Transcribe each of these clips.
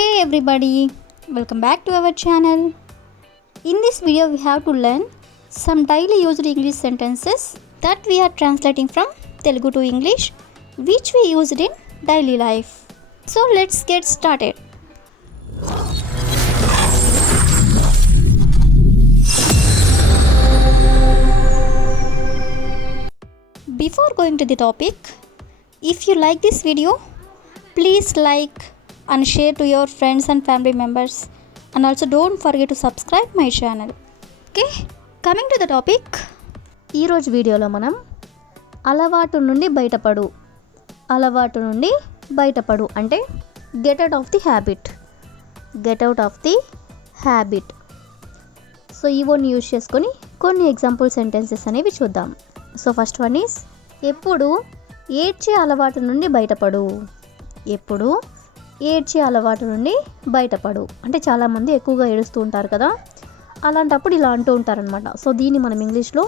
Hey everybody, welcome back to our channel. In this video we have to learn some daily used English sentences that we are translating from Telugu to English which we used in daily life. So let's get started. Before going to the topic, if you like this video, please like and share to your friends and family members, and also don't forget to subscribe my channel. Okay, coming to the topic, ఈ రోజు వీడియోలో మనం అలవాటు నుండి బయటపడు అంటే get out of the habit. So ఈ వర్డ్ని use చేసుకొని కొన్ని ఎగ్జాంపుల్ సెంటెన్సెస్ అనేవి చూద్దాం. సో ఫస్ట్ వన్ ఈస్ ఎప్పుడు ఏడ్చే అలవాటు నుండి బయటపడు అంటే చాలామంది ఎక్కువగా ఏడుస్తూ ఉంటారు కదా, అలాంటప్పుడు ఇలా అంటూ ఉంటారనమాట. సో దీన్ని మనం ఇంగ్లీష్లో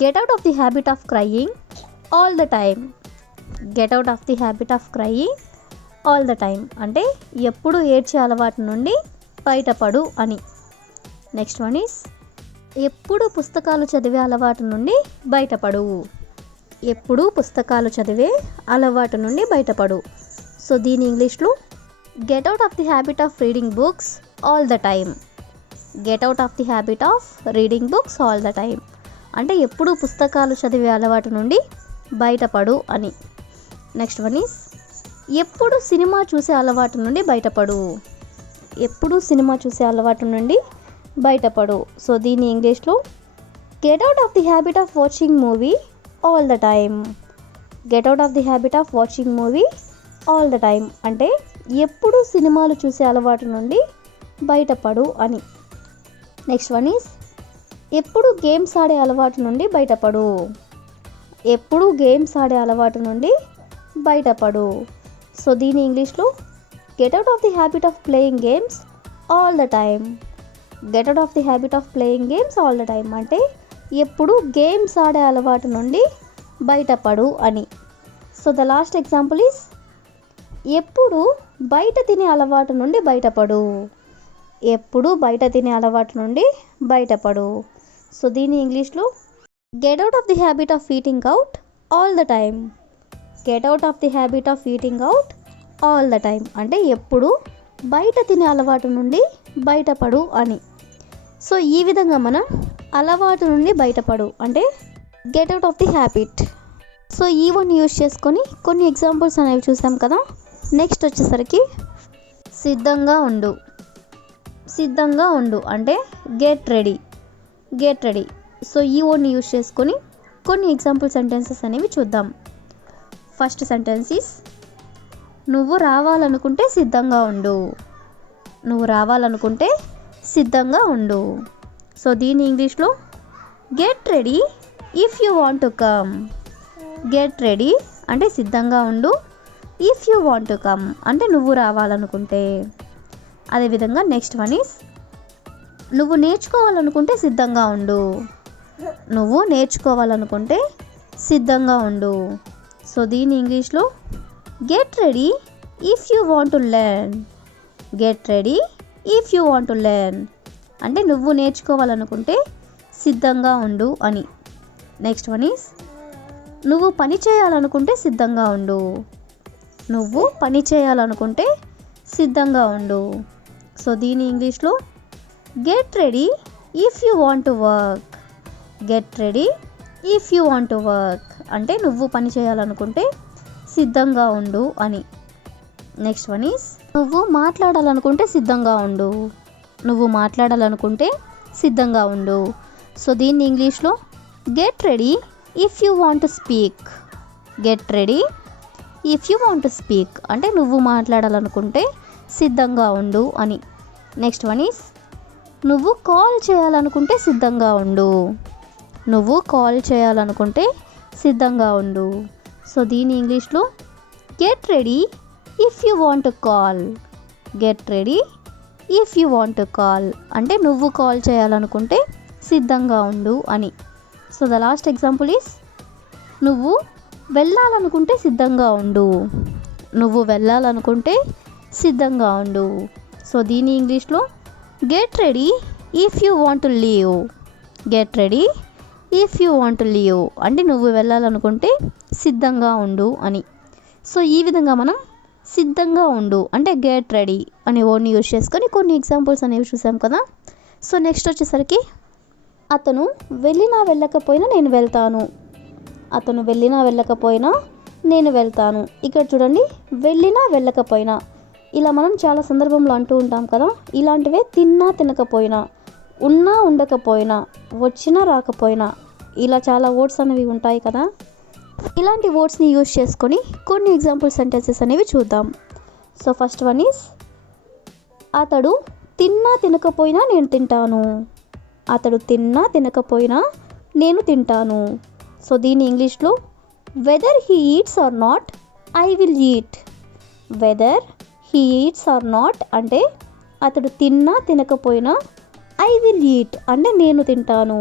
get out of the habit of crying all the time అంటే ఎప్పుడు ఏడ్చే అలవాటు నుండి బయటపడు అని. నెక్స్ట్ వన్ ఈస్ ఎప్పుడు పుస్తకాలు చదివే అలవాటు నుండి బయటపడు. సో దీని ఇంగ్లీష్లో get out of the habit of reading books all the time అంటే ఎప్పుడు పుస్తకాలు చదివే అలవాటు నుండి బయటపడు అని. నెక్స్ట్ వన్ ఈస్ ఎప్పుడు సినిమా చూసే అలవాటు నుండి బయటపడు. సో దీని ఇంగ్లీష్లో get out of the habit of watching movie all the time అంటే ఎప్పుడు సినిమాలు చూసే అలవాటు నుండి బయటపడు అని. నెక్స్ట్ వన్ ఈస్ ఎప్పుడు గేమ్స్ ఆడే అలవాటు నుండి బయటపడు. సో దీని ఇంగ్లీష్లో get out of the habit of playing games all the time అంటే ఎప్పుడు గేమ్స్ ఆడే అలవాటు నుండి బయటపడు అని. So the last example is ఎప్పుడు బయట తినే అలవాటు నుండి బయటపడు. సో దీని ఇంగ్లీష్లో get out of the habit of eating out all the time అంటే ఎప్పుడు బయట తినే అలవాటు నుండి బయటపడు అని. సో ఈ విధంగా మనం అలవాటు నుండి బయటపడు అంటే get out of the habit. So ఈ వన్ యూజ్ చేసుకొని కొన్ని ఎగ్జాంపుల్స్ అనేవి చూసాం కదా. నెక్స్ట్ వచ్చేసరికి సిద్ధంగా ఉండు అంటే గెట్ రెడీ. సో ఈ వర్డ్ని యూజ్ చేసుకొని కొన్ని ఎగ్జాంపుల్ సెంటెన్సెస్ అనేవి చూద్దాం. ఫస్ట్ సెంటెన్స్ ఈస్ నువ్వు రావాలనుకుంటే సిద్ధంగా ఉండు. సో దీని ఇంగ్లీష్లో get ready if you want to come. అంటే సిద్ధంగా ఉండు, if you want to come అంటే నువ్వు రావాలనుకుంటే. అదేవిధంగా నెక్స్ట్ వన్ ఈస్ నువ్వు నేర్చుకోవాలనుకుంటే సిద్ధంగా ఉండు. సో దీని ఇంగ్లీష్లో get ready if you want to learn అంటే నువ్వు నేర్చుకోవాలనుకుంటే సిద్ధంగా ఉండు అని. నెక్స్ట్ వన్ ఈస్ నువ్వు పని చేయాలనుకుంటే సిద్ధంగా ఉండు. సో దీని ఇంగ్లీష్లో get ready if you want to work అంటే నువ్వు పని చేయాలనుకుంటే సిద్ధంగా ఉండు అని. నెక్స్ట్ వన్ ఈస్ నువ్వు మాట్లాడాలనుకుంటే సిద్ధంగా ఉండు. సో దీన్ని ఇంగ్లీష్లో get ready if you want to speak అంటే నువ్వు మాట్లాడాలనుకుంటే సిద్ధంగా ఉండు అని. నెక్స్ట్ వన్ ఈస్ నువ్వు కాల్ చేయాలనుకుంటే సిద్ధంగా ఉండు. సో దీని ఇంగ్లీష్లో get ready if you want to call అంటే నువ్వు కాల్ చేయాలనుకుంటే సిద్ధంగా ఉండు అని. So the last example is నువ్వు వెళ్ళాలనుకుంటే సిద్ధంగా ఉండు. సో దీని ఇంగ్లీష్లో get ready if you want to leave. Get ready if you want to leave అంటే నువ్వు వెళ్ళాలనుకుంటే సిద్ధంగా ఉండు అని. సో ఈ విధంగా మనం సిద్ధంగా ఉండు అంటే గెట్ రెడీ అనే వర్డ్ని యూజ్ చేసుకొని కొన్ని ఎగ్జాంపుల్స్ అనేవి చూసాం కదా. సో నెక్స్ట్ వచ్చేసరికి అతను వెళ్ళినా వెళ్ళకపోయినా నేను వెళ్తాను. అతను వెళ్ళినా వెళ్ళకపోయినా నేను వెళ్తాను. ఇక్కడ చూడండి, వెళ్ళినా వెళ్ళకపోయినా ఇలా మనం చాలా సందర్భంలో అంటూ ఉంటాం కదా. ఇలాంటివే తిన్నా తినకపోయినా, ఉన్నా ఉండకపోయినా, వచ్చినా రాకపోయినా ఇలా చాలా వర్డ్స్ అనేవి ఉంటాయి కదా. ఇలాంటి వర్డ్స్ని యూజ్ చేసుకొని కొన్ని ఎగ్జాంపుల్ సెంటెన్సెస్ అనేవి చూద్దాం. సో ఫస్ట్ వన్ ఈజ్ అతడు తిన్నా తినకపోయినా నేను తింటాను. అతడు తిన్నా తినకపోయినా నేను తింటాను. సో దీని ఇంగ్లీష్లో whether he eats or not I will eat. Whether he eats or not అంటే అతడు తిన్నా తినకపోయినా ఐ విల్ ఈట్ అంటే నేను తింటాను.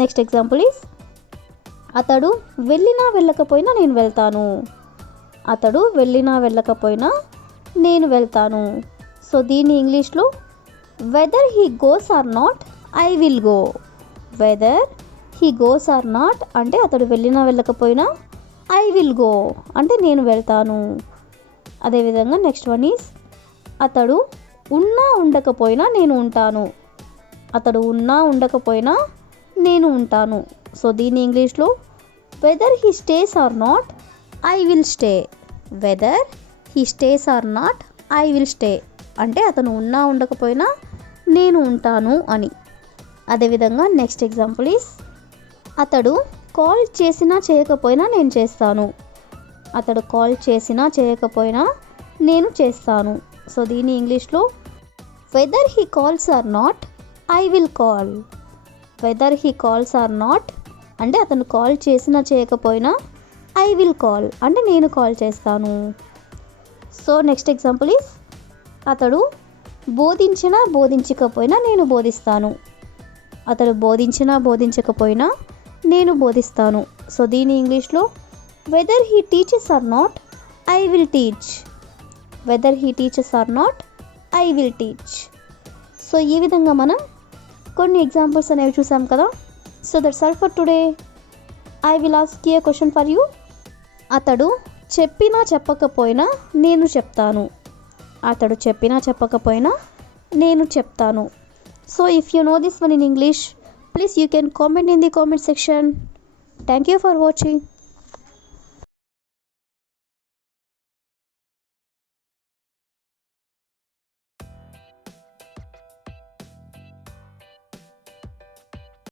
నెక్స్ట్ ఎగ్జాంపుల్ ఈజ్ అతడు వెళ్ళినా వెళ్ళకపోయినా నేను వెళ్తాను. అతడు వెళ్ళినా వెళ్ళకపోయినా నేను వెళ్తాను. సో దీని ఇంగ్లీష్లో whether he goes or not I will go. Whether he goes or not అంటే అతడు వెళ్ళినా వెళ్ళకపోయినా ఐ విల్ గో అంటే నేను వెళ్తాను. అదేవిధంగా నెక్స్ట్ వన్ ఈజ్ అతడు ఉన్నా ఉండకపోయినా నేను ఉంటాను. అతడు ఉన్నా ఉండకపోయినా నేను ఉంటాను. సో దీని ఇంగ్లీష్లో whether he stays or not I will stay. Whether he stays or not I will stay అంటే అతను ఉన్నా ఉండకపోయినా నేను ఉంటాను అని. అదేవిధంగా నెక్స్ట్ ఎగ్జాంపుల్ ఈస్ అతడు కాల్ చేసినా చేయకపోయినా నేను చేస్తాను. అతడు కాల్ చేసినా చేయకపోయినా నేను చేస్తాను. సో దీని ఇంగ్లీష్లో whether he calls or not I will call. Whether he calls or not అంటే అతను కాల్ చేసినా చేయకపోయినా ఐ విల్ కాల్ అంటే నేను కాల్ చేస్తాను. సో నెక్స్ట్ ఎగ్జాంపుల్ ఈస్ అతడు బోధించినా బోధించకపోయినా నేను బోధిస్తాను. అతడు బోధించినా బోధించకపోయినా నేను బోధిస్తాను. సో దీని ఇంగ్లీష్లో whether he teaches or not I will teach. Whether he teaches or not I will teach. So ఈ విధంగా మనం కొన్ని ఎగ్జాంపుల్స్ అనేవి చూసాం కదా. So that's all for today. I will ask you a question for you. అతడు చెప్పినా చెప్పకపోయినా నేను చెప్తాను. అతడు చెప్పినా చెప్పకపోయినా నేను చెప్తాను. So if you know this one in English, please you can comment in the comment section. Thank you for watching.